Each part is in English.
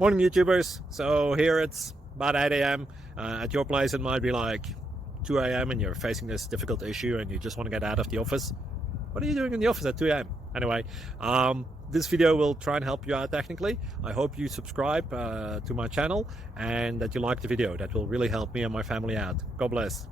Morning YouTubers. So here it's about 8 a.m. At your place it might be like 2 a.m. and you're facing this difficult issue and you just want to get out of the office. What are you doing in the office at 2 a.m.? Anyway, this video will try and help you out technically. I hope you subscribe to my channel and that you like the video. That will really help me and my family out. God bless.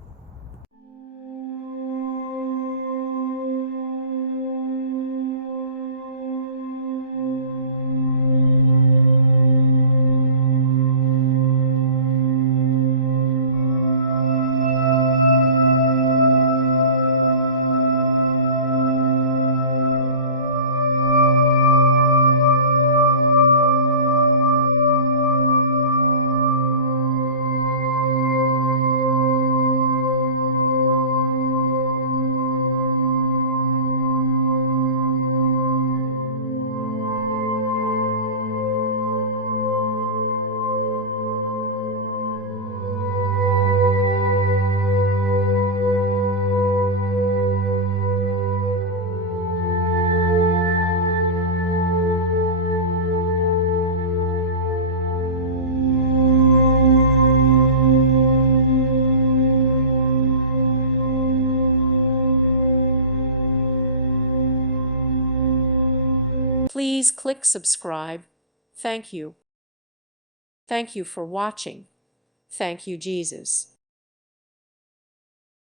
Please click subscribe. Thank you. Thank you for watching. Thank you, Jesus.